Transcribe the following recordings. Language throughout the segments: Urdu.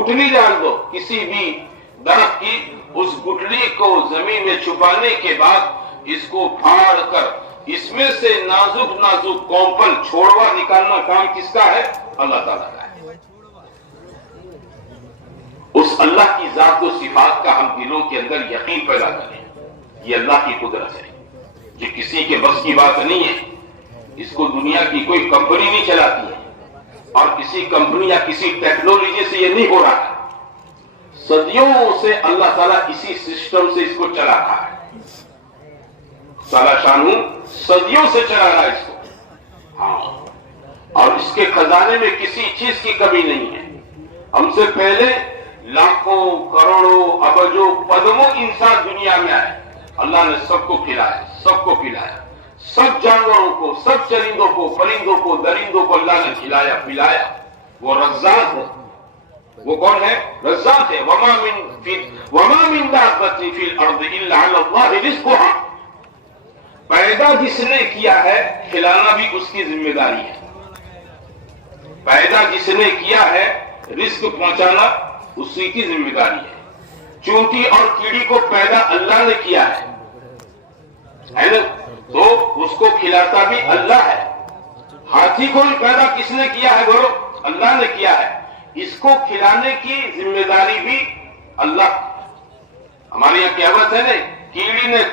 گٹھلی جان دو کسی بھی درخت کی، اس گٹھلی کو زمین میں چھپانے کے بعد اس کو پھاڑ کر اس میں سے نازک نازک کومپل چھوڑوا نکالنا کام کس کا ہے؟ اللہ تعالیٰ کا ہے۔ اس اللہ کی ذات و صفات کا ہم دلوں کے اندر یقین پیدا کریں، یہ اللہ کی قدرت ہے، یہ کسی کے بس کی بات نہیں ہے۔ اس کو دنیا کی کوئی کمپنی نہیں چلاتی ہے، اور کسی کمپنی یا کسی ٹیکنالوجی سے یہ نہیں ہو رہا ہے۔ صدیوں سے اللہ تعالیٰ اسی سسٹم سے اس کو چلا رہا ہے، تعالیٰ شانہ صدیوں سے چلا رہا ہے اس کو، ہاں، اور اس کے خزانے میں کسی چیز کی کمی نہیں ہے۔ ہم سے پہلے لاکھوں کروڑوں ابجوں پدموں انسان دنیا میں آئے، اللہ نے سب کو کھلایا، سب کو پلایا، سب جانوروں کو، سب چرندوں کو، پرندوں کو، درندوں کو اللہ نے کھلایا پلایا۔ وہ رزاق ہے، وہ کون ہے؟ رزاق ہے۔ وما من دابۃ فی الارض الا علی اللہ رزقها، پیدا جس نے کیا ہے کھلانا بھی اس کی ذمہ داری ہے، پیدا جس نے کیا ہے رزق پہنچانا اسی کی ذمہ داری ہے۔ چونٹی اور کیڑی کو پیدا اللہ نے کیا ہے نا، تو اس کو کھلاتا بھی اللہ ہے۔ ہاتھی کو بھی پیدا کس نے کیا ہے؟ بولو، اللہ نے کیا ہے، اس کو کھلانے کی ذمہ داری بھی اللہ۔ ہمارے یہاں کہوت ہے نا، کیڑی نے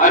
اور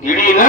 کیڑی نے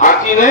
ہاتھی نے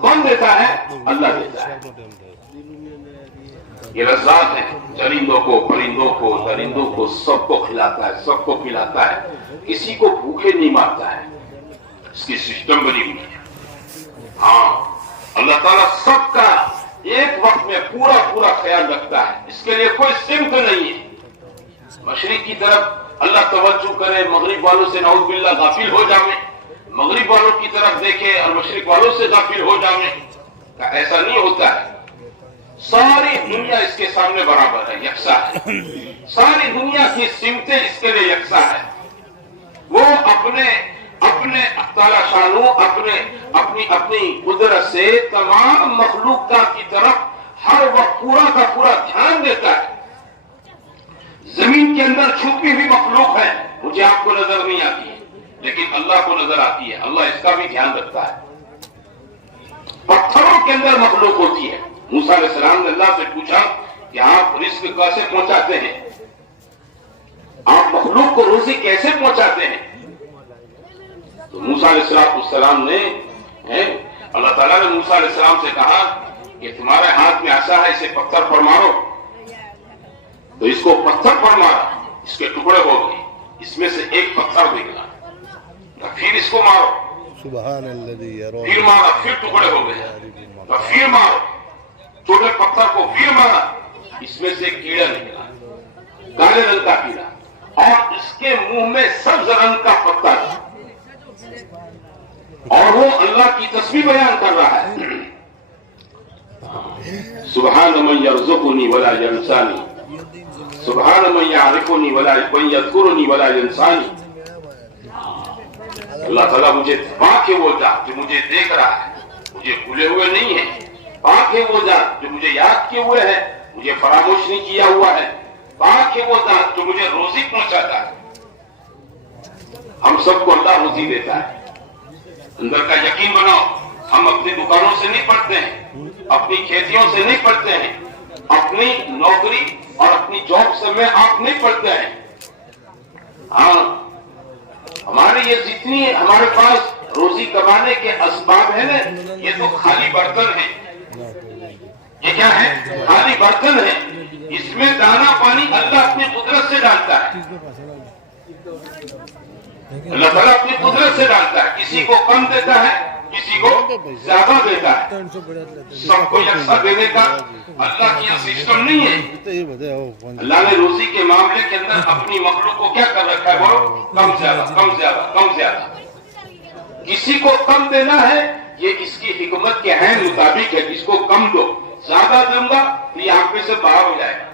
کون دیتا ہے؟ اللہ دیتا ہے۔ یہ رزاق ہے، چرندوں کو، پرندوں کو، درندوں کو، سب کو کھلاتا ہے، سب کو پلاتا ہے، کسی کو بھوکے نہیں مارتا ہے، اس کی سسٹم بنی ہوئی ہے۔ ہاں، اللہ تعالیٰ سب کا ایک وقت میں پورا پورا خیال رکھتا ہے، اس کے لیے کوئی سمت نہیں ہے۔ مشرق کی طرف اللہ توجہ کرے، مغرب والوں سے نعوذ باللہ غافل ہو جائیں، مغرب والوں کی طرف دیکھے اور مشرق والوں سے غافل ہو جائیں، ایسا نہیں ہوتا ہے۔ ساری دنیا اس کے سامنے برابر ہے، یکساں ہے، ساری دنیا کی سمتیں اس کے لیے یکساں ہے۔ وہ اپنے تعالیٰ شانو اپنی قدرت سے تمام مخلوقات کی طرف ہر وقت پورا کا پورا دھیان دیتا ہے۔ زمین کے اندر چھپی ہوئی مخلوق ہے، مجھے آپ کو نظر نہیں آتی ہے، لیکن اللہ کو نظر آتی ہے، اللہ اس کا بھی دھیان رکھتا ہے۔ پتھروں کے اندر مخلوق ہوتی ہے۔ موسیٰ علیہ السلام نے اللہ سے پوچھا کہ آپ رزق کیسے پہنچاتے ہیں، آپ مخلوق کو روزی کیسے پہنچاتے ہیں؟ تو موسیٰ علیہ السلام نے، اللہ تعالیٰ نے موسیٰ علیہ السلام سے کہا کہ تمہارے ہاتھ میں عصا ہے، اسے پتھر پر مارو۔ تو اس کو پتھر پر مارا، اس کے ٹکڑے ہو گئے، اس میں سے ایک پتھر نکلا، پھر اس کو مارو، پھر مارا، پھر ٹکڑے ہو گئے، پھر مارو، چھوٹے پتھر کو پھر مارا، اس میں سے ایک کیڑا نکلا، کالے رنگ کا کیڑا، اور اس کے منہ میں سبز رنگ کا پتھر، اور وہ اللہ کی تسبیح بیان کر رہا ہے، سبحان من یرزقنی ولا ینسانی، سبحان من یعرفنی ولا یذکرنی ولا ینسانی۔ اللہ تعالیٰ مجھے پاک ہے وہ ذات جو مجھے دیکھ رہا ہے، مجھے بھولے ہوئے نہیں ہے، پاک ہے وہ ذات جو مجھے یاد کیے ہوئے ہے، مجھے فراموش نہیں کیا ہوا ہے، پاک ہے وہ ذات جو مجھے روزی پہنچاتا ہے۔ ہم سب کو اللہ روزی دیتا ہے، اندر کا یقین بناؤ۔ ہم اپنی دکانوں سے نہیں پڑھتے ہیں، اپنی کھیتیوں سے نہیں پڑھتے ہیں، اپنی نوکری اور اپنی جاب سے میں آپ نہیں پڑھتے ہیں۔ ہاں، ہمارے یہ جتنی ہمارے پاس روزی کمانے کے اسباب ہیں نا، یہ تو خالی برتن ہیں۔ یہ کیا ہے؟ خالی برتن ہے، اس میں دانا پانی اللہ اپنی قدرت سے ڈالتا ہے، اللہ تعالیٰ اپنی قدرت سے ڈالتا ہے، کسی کو کم دیتا ہے، کسی کو زیادہ دیتا ہے، سب کو یکساں دینے کا اللہ کی سسٹم نہیں ہے۔ اللہ نے روزی کے معاملے کے اندر اپنی مخلوق کو کیا کر رکھا ہے؟ وہ کم زیادہ، کم زیادہ، کم زیادہ، کسی کو کم دینا ہے، یہ اس کی حکمت کے عین مطابق ہے، جس کو کم دو، زیادہ دوں گا تو یہ آپ میں سے باہر ہو جائے گا۔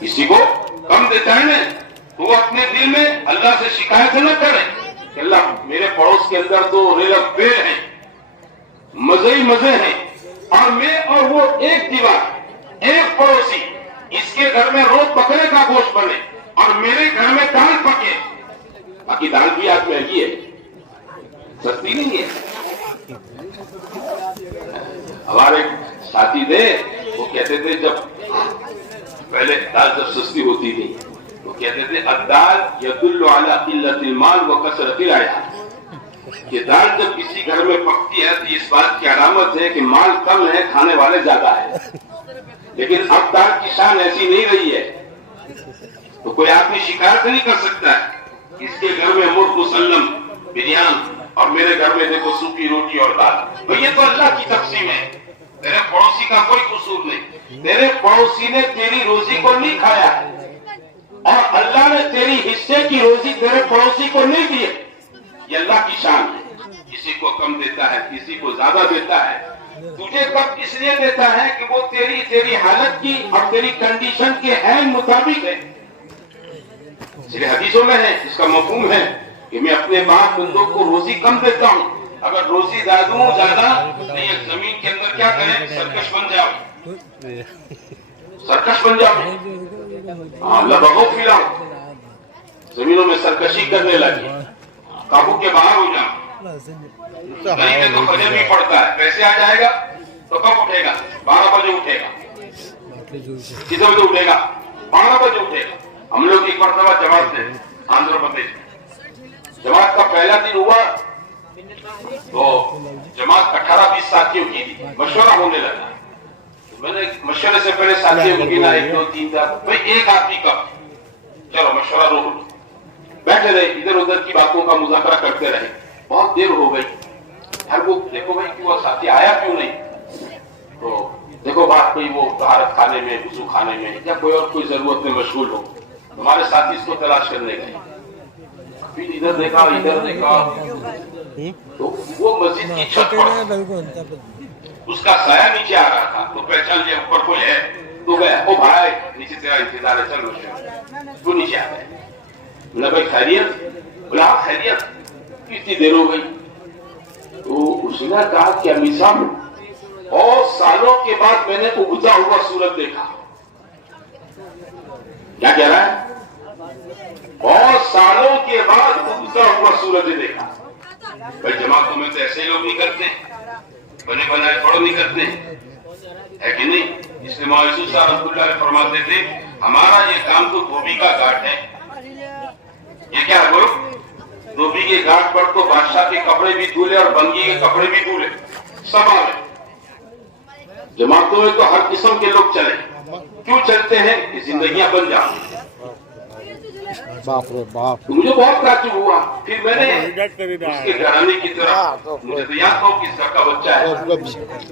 کسی کو کم دیتا ہے نا، تو وہ اپنے دل میں اللہ سے شکایت نہ کرے کہ اللہ میرے پڑوس کے اندر تو ریل پیڑ ہیں، مزے ہی مزے ہیں، اور میں اور وہ ایک دیوار، ایک پڑوسی، اس کے گھر میں روز بکرے کا گوشت بنے اور میرے گھر میں دال پکے. باقی دال بھی آج مہنگی ہے، سستی نہیں ہے. ہمارے ساتھی تھے، وہ کہتے تھے جب پہلے دال جب سستی ہوتی تھی تو کہتے تھے الدال یدل علی قلت المال و کثرت العیال، کہ دال جب کسی گھر میں پکتی ہے تو اس بات کی علامت ہے کہ مال کم ہے، کھانے والے زیادہ ہے. لیکن اب دال کی شان ایسی نہیں رہی ہے، تو کوئی آدمی شکایت نہیں کر سکتا ہے اس کے گھر میں مرغ مسلم بریان اور میرے گھر میں دیکھو سوکھی روٹی اور دال. تو یہ تو اللہ کی تقسیم ہے، تیرے پڑوسی کا کوئی قصور نہیں. تیرے پڑوسی نے تیری روزی کو نہیں کھایا اور اللہ نے تیری حصے کی روزی تیرے پڑوسی کو نہیں دی. یہ اللہ کی شان ہے، کسی کو کم دیتا ہے، کسی کو زیادہ دیتا ہے. تجھے کب اس لیے دیتا ہے کہ وہ تیری حالت کی اور تیری کنڈیشن کے عین مطابق ہے. اس لیے حدیثوں میں ہے، اس کا مفہوم ہے کہ میں اپنے باپ بندوں کو روزی کم دیتا ہوں. اگر روزی دوں زیادہ تو یہ زمین کے اندر کیا کریں، سرکش بن جاؤ، سرکش بن جاؤ. ہاں لبغوں پھیلاؤ، زمینوں میں سرکشی کرنے لگے، قابو کے باہر ہو جاؤ. غریب تو فجر بھی پڑتا ہے، پیسے آ جائے گا تو کب اٹھے گا؟ 12 بجے اٹھے گا. کتنے بجے اٹھے گا؟ 12 بجے اٹھے گا. ہم لوگ ایک مرتبہ جماعت میں آندھرا پردیش جماعت کا پہلا دن ہوا تو جماعت 18-20 ساتھیوں کی تھی. مشورہ ہونے لگا، میں نے مشورے سے پہلے ساتھیوں کو گنا 1 2 3 4 بھائی ایک آدمی کا چلو مشورہ روک. بیٹھے رہے، ادھر ادھر کی باتوں کا مذاکرہ کرتے رہے. بہت دیر ہو گئی. ہر وہ دیکھو بھائی کہ وہ ساتھی آیا کیوں نہیں، تو دیکھو بات کوئی وہ طہارت خانے میں، وضو خانے میں یا کوئی اور کوئی ضرورت میں مشغول ہو. ہمارے ساتھی اس کو تلاش کرنے گئے، پھر ادھر دیکھا ادھر دیکھا تو وہ مسجد کی چھت پر اس کا سایہ نیچے آ رہا تھا. تو پہچان لیا اوپر کوئی ہے تو گیا، او بھائی نیچے تیرا انتظار ہے، چل تو نیچے آ گئے. بولا بھائی خیریت؟ بولا آپ خیریت؟ کتنی دیر ہو گئی؟ تو اس نے کہا کہ امی صاحب اور سالوں کے بعد میں نے اگتا ہوا سورج دیکھا. کیا کہہ رہا ہے؟ اور سالوں کے بعد اگتا ہوا سورج دیکھا. بھائی جماعتوں میں تو ایسے لوگ نہیں کرتے، بنے بنائے پڑھو نہیں کرتے ہے کہ نہیں. اس لیے مولانا صاحب رحمۃ اللہ علیہ فرماتے تھے ہمارا یہ کام تو دھوبی کا گھاٹ ہے. یہ کیا ہے بولو؟ دھوبی کے گھاٹ پر تو بادشاہ کے کپڑے بھی دھولے اور بنگی کے کپڑے بھی دھولے، سب آئے. جماعتوں میں تو ہر قسم کے لوگ چلے. کیوں چلتے ہیں کہ زندگیاں بن جائیں. باپ رے باپ، مجھے بہت تعجب ہوا. پھر میں نے اس کے گھرانے کی طرف، مجھے تو یاد ہو کس گھر کا بچہ ہے،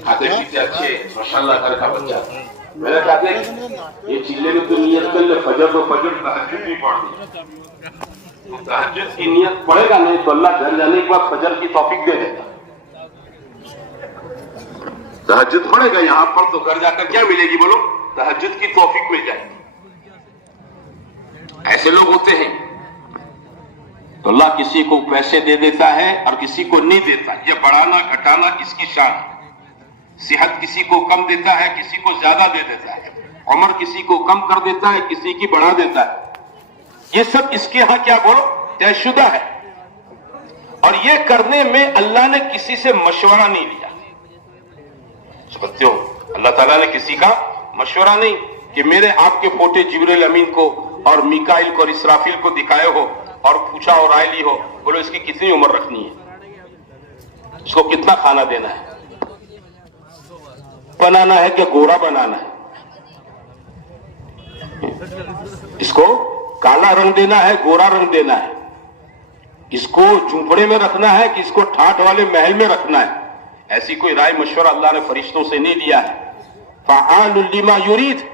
کھاتے پیتے اچھے ماشاءاللہ گھر کا بچہ. میں نے کہا یہ چلے میں تو نیت کر لے، فجر تو فجر تہجد بھی پڑھ دی. تہجد کی نیت پڑھے گا نہیں تو اللہ گھر جانے کے بعد فجر کی توفیق دے دیتا. تہجد پڑھے گا یہاں پر تو گھر جا کر کیا ملے گی بولو؟ تہجد کی توفیق مل جائے گی. ایسے لوگ ہوتے ہیں تو اللہ کسی کو پیسے دے دیتا ہے اور کسی کو نہیں دیتا. یہ بڑھانا گھٹانا اس کی شان ہے. صحت کسی کو کم دیتا ہے، کسی کو زیادہ دے دیتا ہے. عمر کسی کو کم کر دیتا ہے، کسی کی بڑھا دیتا ہے. یہ سب اس کے ہاں کیا بولو طے شدہ ہے. اور یہ کرنے میں اللہ نے کسی سے مشورہ نہیں لیا. سمجھتے ہو؟ اللہ تعالیٰ نے کسی کا مشورہ نہیں کہ میرے آپ کے پوتے جبریل امین کو اور میکائیل کو اور اسرافیل کو دکھائے ہو اور پوچھا اور رائے لی ہو، بولو اس کی کتنی عمر رکھنی ہے، اس کو کتنا کھانا دینا ہے، بنانا ہے کہ گورا بنانا ہے، اس کو کالا رنگ دینا ہے گورا رنگ دینا ہے، اس کو جھونپڑے میں رکھنا ہے کہ اس کو ٹھاٹ والے محل میں رکھنا ہے. ایسی کوئی رائے مشورہ اللہ نے فرشتوں سے نہیں لیا ہے. فعال لما یرید،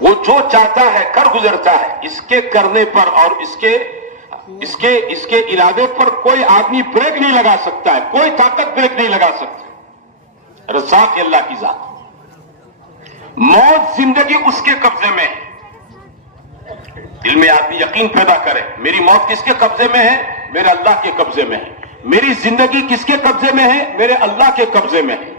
وہ جو چاہتا ہے کر گزرتا ہے. اس کے کرنے پر اور اس کے ارادے پر کوئی آدمی بریک نہیں لگا سکتا ہے، کوئی طاقت بریک نہیں لگا سکتی. رزاق اللہ کی ذات. موت زندگی اس کے قبضے میں ہے. دل میں آدمی یقین پیدا کرے میری موت کس کے قبضے میں ہے؟ میرے اللہ کے قبضے میں ہے. میری زندگی کس کے قبضے میں ہے؟ میرے اللہ کے قبضے میں ہے.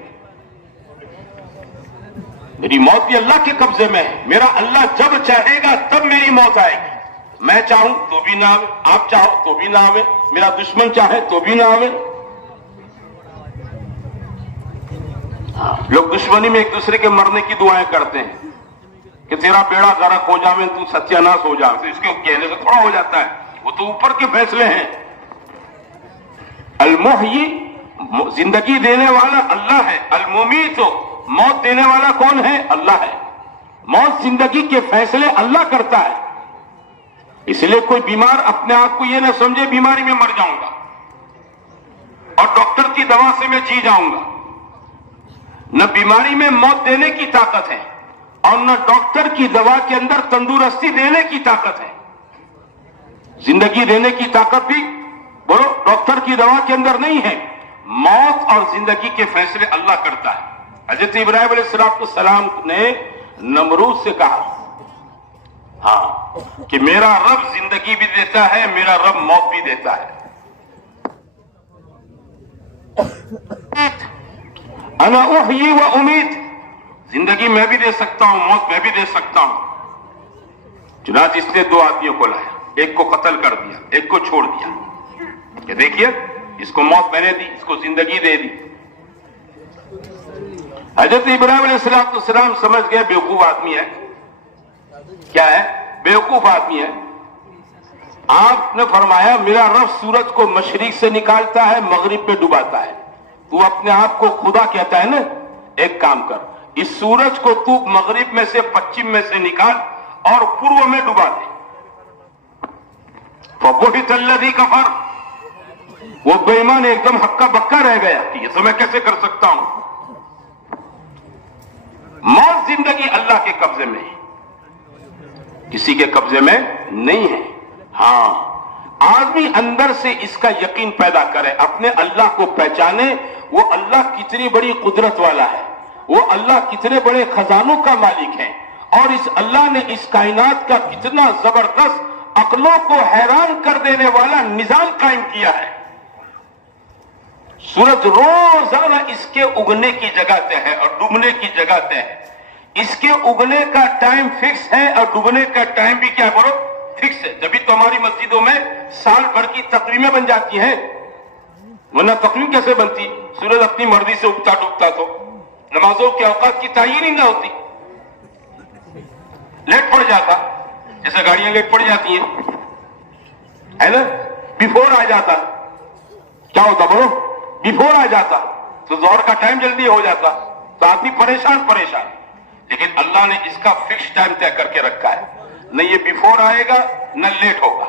میری موت بھی اللہ کے قبضے میں ہے. میرا اللہ جب چاہے گا تب میری موت آئے گی. میں چاہوں تو بھی نہ آوے, آپ چاہو تو بھی نہ آوے, میرا دشمن چاہے تو بھی نہ آوے. لوگ دشمنی میں ایک دوسرے کے مرنے کی دعائیں کرتے ہیں کہ تیرا بیڑا غرق ہو جاوے, تو ستیاناش ہو جاوے. تو اس کے کہنے سے تھوڑا ہو جاتا ہے, وہ تو اوپر کے فیصلے ہیں. المحیی زندگی دینے والا اللہ ہے, الممیت موت دینے والا کون ہے؟ اللہ ہے. موت زندگی کے فیصلے اللہ کرتا ہے. اس لیے کوئی بیمار اپنے آپ کو یہ نہ سمجھے بیماری میں مر جاؤں گا اور ڈاکٹر کی دوا سے میں جی جاؤں گا. نہ بیماری میں موت دینے کی طاقت ہے اور نہ ڈاکٹر کی دوا کے اندر تندرستی دینے کی طاقت ہے. زندگی دینے کی طاقت بھی بولو ڈاکٹر کی دوا کے اندر نہیں ہے. موت اور زندگی کے فیصلے اللہ کرتا ہے. حضرت ابراہیم علیہ السلام نے نمرود سے کہا ہاں کہ میرا رب زندگی بھی دیتا ہے, میرا رب موت بھی دیتا ہے. انا احیی و امید, زندگی میں بھی دے سکتا ہوں, موت میں بھی دے سکتا ہوں. چنانچہ اس نے دو آدمیوں کو لایا, ایک کو قتل کر دیا, ایک کو چھوڑ دیا کہ دیکھیے اس کو موت میں نے دی, اس کو زندگی دے دی. حضرت ابراہیم علیہ السلام سمجھ گئے بیوقوف آدمی ہے. کیا ہے؟ بیوقوف آدمی ہے. آپ نے فرمایا میرا رب سورج کو مشرق سے نکالتا ہے, مغرب پہ ڈباتا ہے. تو اپنے آپ کو خدا کہتا ہے نا, ایک کام کر, اس سورج کو تو مغرب میں سے پچھم میں سے نکال اور پورو میں ڈبا دے. فبہت الذی کفر, وہ بے ایمان ایک دم ہکا بکا رہ گیا کہ یہ تو میں کیسے کر سکتا ہوں. موت زندگی اللہ کے قبضے میں ہے, کسی کے قبضے میں نہیں ہے. ہاں آدمی اندر سے اس کا یقین پیدا کرے, اپنے اللہ کو پہچانے, وہ اللہ کتنی بڑی قدرت والا ہے, وہ اللہ کتنے بڑے خزانوں کا مالک ہے, اور اس اللہ نے اس کائنات کا کتنا زبردست عقلوں کو حیران کر دینے والا نظام قائم کیا ہے. سورج روزانہ اس کے اگنے کی جگہ طے ہے اور ڈوبنے کی جگہ طے ہے. اس کے اگنے کا ٹائم فکس ہے اور ڈوبنے کا ٹائم بھی کیا بولو فکس ہے. جبھی تو ہماری مسجدوں میں سال بھر کی تقویمیں بن جاتی ہیں, ورنہ تقویم کیسے بنتی؟ سورج اپنی مرضی سے اگتا ڈوبتا تو نمازوں کے اوقات کی تعین ہی نہ ہوتی, لیٹ پڑ جاتا, جیسے گاڑیاں لیٹ پڑ جاتی ہیں ہے نا, بیفور آ جاتا. کیا ہوتا بولو؟ بیفور آ جاتا تو ظہر کا ٹائم جلدی ہو جاتا, تو آدمی پریشان. لیکن اللہ نے اس کا فکس ٹائم طے کر کے رکھا ہے, نہ یہ بیفور آئے گا نہ لیٹ ہوگا,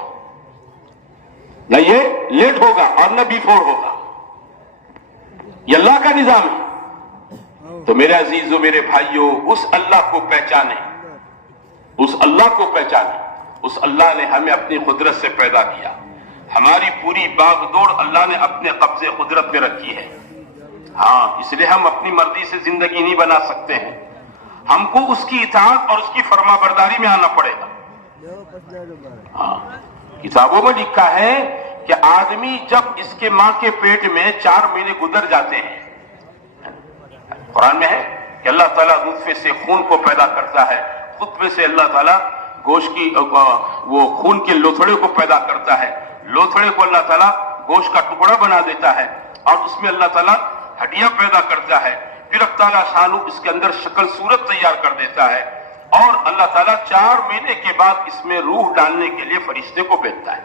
نہ یہ لیٹ ہوگا اور نہ بیفور ہوگا. یہ اللہ کا نظام ہے. تو میرے عزیزو, میرے بھائیو, اس اللہ کو پہچانے, اس اللہ کو پہچانے. اس اللہ نے ہمیں اپنی قدرت سے پیدا کیا. ہماری پوری باغ دوڑ اللہ نے اپنے قبضے قدرت میں رکھی ہے. ہاں اس لیے ہم اپنی مرضی سے زندگی نہیں بنا سکتے ہیں, ہم کو اس کی اطاعت اور اس کی فرما برداری میں آنا پڑے گا. ہاں کتابوں میں لکھا ہے کہ آدمی جب اس کے ماں کے پیٹ میں 4 مہینے گزر جاتے ہیں, قرآن میں ہے کہ اللہ تعالیٰ نطفے سے خون کو پیدا کرتا ہے, خطبے سے اللہ تعالیٰ گوشت کی وہ خون کے لوتھڑے کو پیدا کرتا ہے, لوتھڑے کو اللہ تعالیٰ گوشت کا ٹکڑا بنا دیتا ہے اور اس میں اللہ تعالیٰ ہڈیاں پیدا کرتا ہے. پھر اللہ تعالیٰ شانو اس کے اندر شکل صورت تیار کر دیتا ہے اور اللہ تعالیٰ 4 مہینے کے بعد اس میں روح ڈالنے کے لیے فرشتے کو بھیجتا ہے.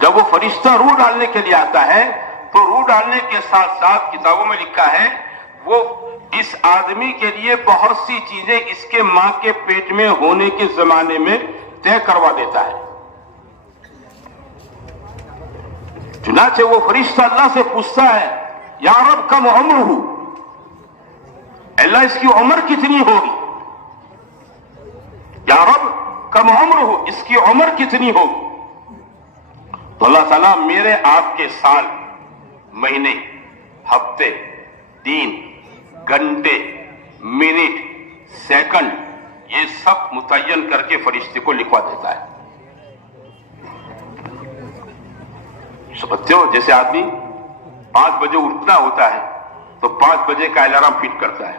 جب وہ فرشتہ روح ڈالنے کے لیے آتا ہے تو روح ڈالنے کے ساتھ ساتھ کتابوں میں لکھا ہے وہ اس آدمی کے لیے بہت سی چیزیں اس کے ماں کے پیٹ میں ہونے کے زمانے میں طے کروا دیتا ہے. چنانچہ وہ فرشتہ اللہ سے پوچھتا ہے یا رب کم عمرہ, اللہ اس کی عمر کتنی ہوگی؟ یا رب کم عمرہ, اس کی عمر کتنی ہوگی؟ تو اللہ تعالیٰ میرے آپ کے سال, مہینے, ہفتے, دن, گھنٹے, منٹ, سیکنڈ یہ سب متعین کر کے فرشتے کو لکھوا دیتا ہے. سمجھتے ہو؟ جیسے آدمی 5 بجے اٹھنا ہوتا ہے تو 5 بجے کا الارم فٹ کرتا ہے,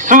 શું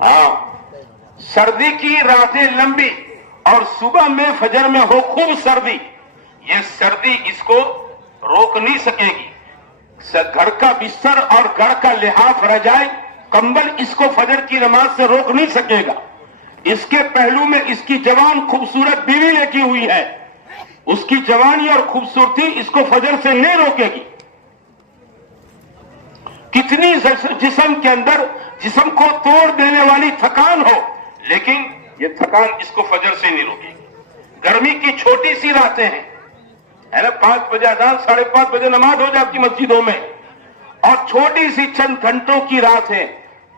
ہاں سردی کی راتیں لمبی اور صبح میں فجر میں ہو خوب سردی، یہ سردی اس کو روک نہیں سکے گی. گھر کا بستر اور گھر کا لحاف رجائی کمبل اس کو فجر کی نماز سے روک نہیں سکے گا. اس کے پہلو میں اس کی جوان خوبصورت بیوی لگی ہوئی ہے، اس کی جوانی اور خوبصورتی اس کو فجر سے نہیں روکے گی. کتنی جسم کے اندر جسم کو توڑ دینے والی تھکان ہو، لیکن یہ تھکان اس کو فجر سے نہیں روکے گی. گرمی کی چھوٹی سی راتیں ہیں، ہے نا، 5 بجے اذان، 5:30 بجے نماز ہو جاتی مسجدوں میں، اور چھوٹی سی چند گھنٹوں کی رات ہے.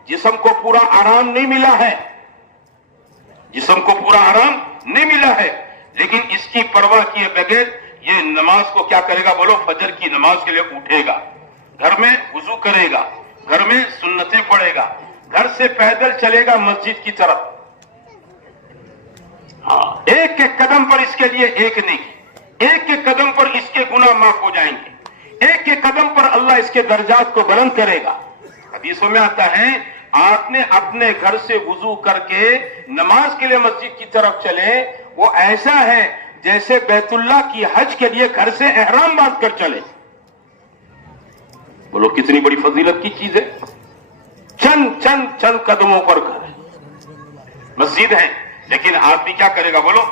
جسم کو پورا آرام نہیں ملا ہے، جسم کو پورا آرام نہیں ملا ہے، لیکن اس کی پرواہ کیے بغیر یہ نماز کو کیا کرے گا؟ بولو، فجر کی نماز کے لیے اٹھے گا، گھر میں وضو کرے گا، گھر میں سنتیں پڑھے گا، گھر سے پیدل چلے گا مسجد کی طرف. ہاں، ایک ایک قدم پر اس کے لیے ایک نہیں، ایک ایک قدم پر اس کے گناہ معاف ہو جائیں گے، ایک ایک قدم پر اللہ اس کے درجات کو بلند کرے گا. حدیثوں میں آتا ہے آپ نے اپنے گھر سے وضو کر کے نماز کے لیے مسجد کی طرف چلے، وہ ایسا ہے جیسے بیت اللہ کی حج کے لیے گھر سے احرام باندھ کر چلے. بولو کتنی بڑی فضیلت کی چیز ہے. چند قدموں پر گھر ہے، مسجد ہے، لیکن آدمی کیا کرے گا؟ بولو،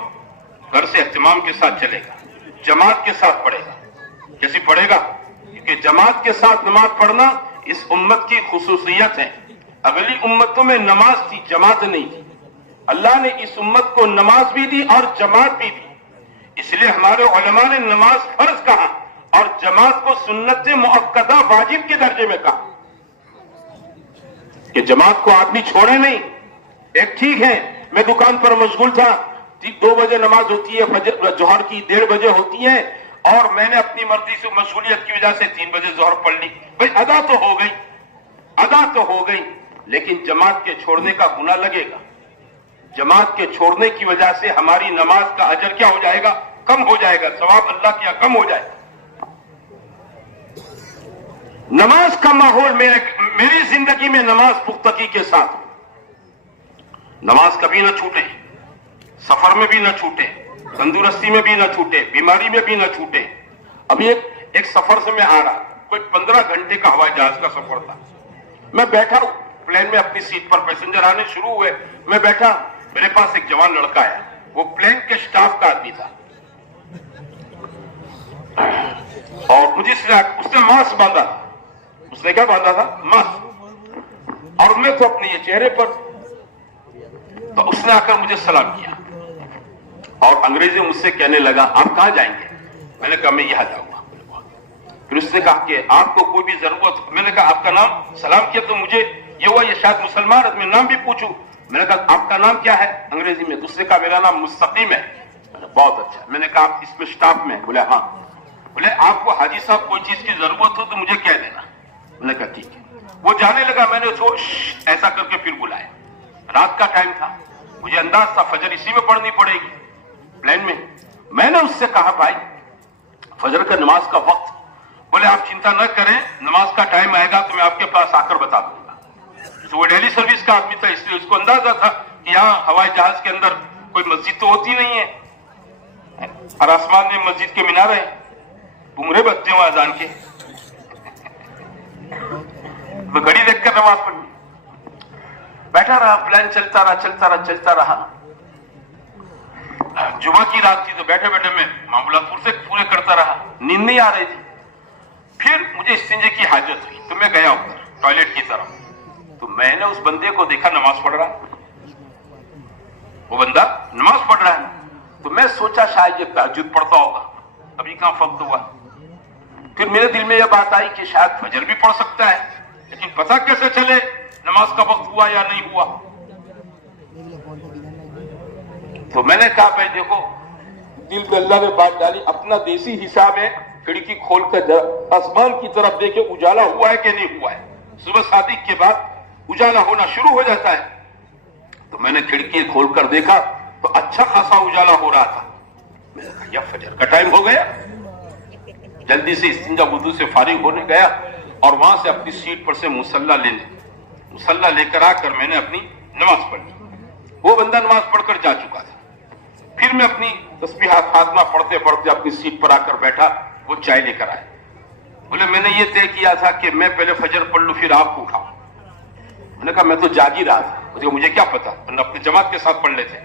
گھر سے اہتمام کے ساتھ چلے گا، جماعت کے ساتھ پڑھے گا. کیسے پڑھے گا؟ کیونکہ جماعت کے ساتھ نماز پڑھنا اس امت کی خصوصیت ہے. اگلی امتوں میں نماز تھی، جماعت نہیں تھی. اللہ نے اس امت کو نماز بھی دی اور جماعت بھی دی. اس لیے ہمارے علماء نے نماز فرض کہا اور جماعت کو سنت مؤکدہ واجب کے درجے میں کہا کہ جماعت کو آدمی چھوڑے نہیں. ایک ٹھیک ہے، میں دکان پر مشغول تھا، 2 بجے نماز ہوتی ہے، فجر ظہر کی 1:30 بجے ہوتی ہے، اور میں نے اپنی مرضی سے مشغولیت کی وجہ سے 3 بجے ظہر پڑھ لی. بھائی ادا تو ہو گئی، لیکن جماعت کے چھوڑنے کا گناہ لگے گا. جماعت کے چھوڑنے کی وجہ سے ہماری نماز کا اجر کیا ہو جائے گا؟ کم ہو جائے گا. ثواب اللہ کیا کم ہو جائے گا. نماز کا ماحول میری زندگی میں نماز پختگی کے ساتھ، نماز کبھی نہ چھوٹے، سفر میں بھی نہ چھوٹے، تندرستی میں بھی نہ چھوٹے، بیماری میں بھی نہ چھوٹے. ابھی ایک سفر سے میں آ رہا، کوئی 15 گھنٹے کا ہوائی جہاز کا سفر تھا. میں بیٹھا ہوں پلین میں، اپنی سیٹ پر پیسنجر آنے شروع ہوئے، میں بیٹھا، میرے پاس ایک جوان لڑکا ہے، وہ پلین کے سٹاف کا آدمی تھا، اور مجھے اس نے ماسک باندھا تھا. اس نے کیا باندھا تھا؟ ماسک. اور میں تو اپنے یہ چہرے پر، تو اس نے آ کر مجھے سلام کیا اور انگریزی مجھ سے کہنے لگا آپ کہاں جائیں گے؟ میں نے کہا میں یہاں جاؤں گا. پھر اس نے کہا کہ آپ کو کوئی بھی ضرورت، میں نے کہا آپ کا نام، سلام کیا تو مجھے یہ ہوا یہ شاید مسلمان ہے، میں نام بھی پوچھوں. میں نے کہا آپ کا نام کیا ہے انگریزی میں؟ اس نے کہا میرا نام مستقیم ہے. بہت اچھا. میں نے کہا آپ اس میں سٹاف میں؟ بولے ہاں. بولے آپ کو حاجی صاحب کوئی چیز کی ضرورت ہو تو مجھے کہہ دینا. میں نے کہا ٹھیک ہے. وہ جانے لگا، میں نے اس کو ایسا کر کے پھر بلایا. رات کا ٹائم تھا، مجھے انداز تھا فجر اسی میں پڑھنی پڑے گی پلین میں. میں نے اس سے کہا بھائی فجر کا نماز کا وقت. بولے آپ چنتا نہ کریں، نماز کا ٹائم آئے گا تو میں آپ کے پاس آ کر بتا دوں گا. تو وہ ڈیلی سروس کا آدمی تھا، اس لیے اس کو اندازہ تھا کہ یہاں ہوائی جہاز کے اندر کوئی مسجد تو ہوتی نہیں ہے، اور آسمان میں مسجد کے مینارے ہیں، بمرے بجتے ہوں اذان کے. میں گھڑی دیکھ کر نماز پڑھی، بیٹھا رہا، پلان چلتا رہا. جمعہ کی رات تھی تو بیٹھے بیٹھے میں معاملات پورے کرتا رہا. نیند نہیں آ رہی تھی. پھر مجھے استنجے کی حاجت ہوئی تو میں گیا اوپر ٹوائلٹ کی طرف. تو میں نے اس بندے کو دیکھا نماز پڑھ رہا، وہ بندہ نماز پڑھ رہا ہے. تو میں سوچا شاید یہ تہجد پڑھتا ہوگا، ابھی کہاں وقت ہوا. پھر میرے دل میں یہ بات آئی کہ شاید فجر بھی پڑھ سکتا ہے، لیکن پتہ کیسے چلے نماز کا وقت ہوا یا نہیں ہوا. تو میں نے کہا بھائی دیکھو، دل پہ اللہ نے بات ڈالی. اپنا دیسی حساب ہے، کھڑکی کھول کر آسمان کی طرف دیکھے اجالا ہوا ہے کہ نہیں ہوا ہے. صبح صادق کے بعد اجالا ہونا شروع ہو جاتا ہے. تو میں نے کھڑکی کھول کر دیکھا تو اچھا خاصا اجالا ہو رہا تھا. میں نے کہا یا فجر کا ٹائم ہو گیا. جلدی سے استنجا وضو سے فارغ ہونے گیا اور وہاں سے اپنی سیٹ پر سے مصلی لے کر آ کر میں نے اپنی نماز پڑھ لی. وہ بندہ نماز پڑھ کر جا چکا تھا. پھر میں اپنی تسبیحات خاتمہ پڑھتے پڑھتے اپنی سیٹ پر آ کر بیٹھا. وہ چائے لے کر آئے. بولے میں نے یہ طے کیا تھا کہ میں پہلے فجر پڑھ لوں پھر آپ کو اٹھاؤں. میں نے کہا میں تو جاگ ہی رہا تھا. مجھے کیا پتا, میں نے اپنی جماعت کے ساتھ پڑھ لیتے.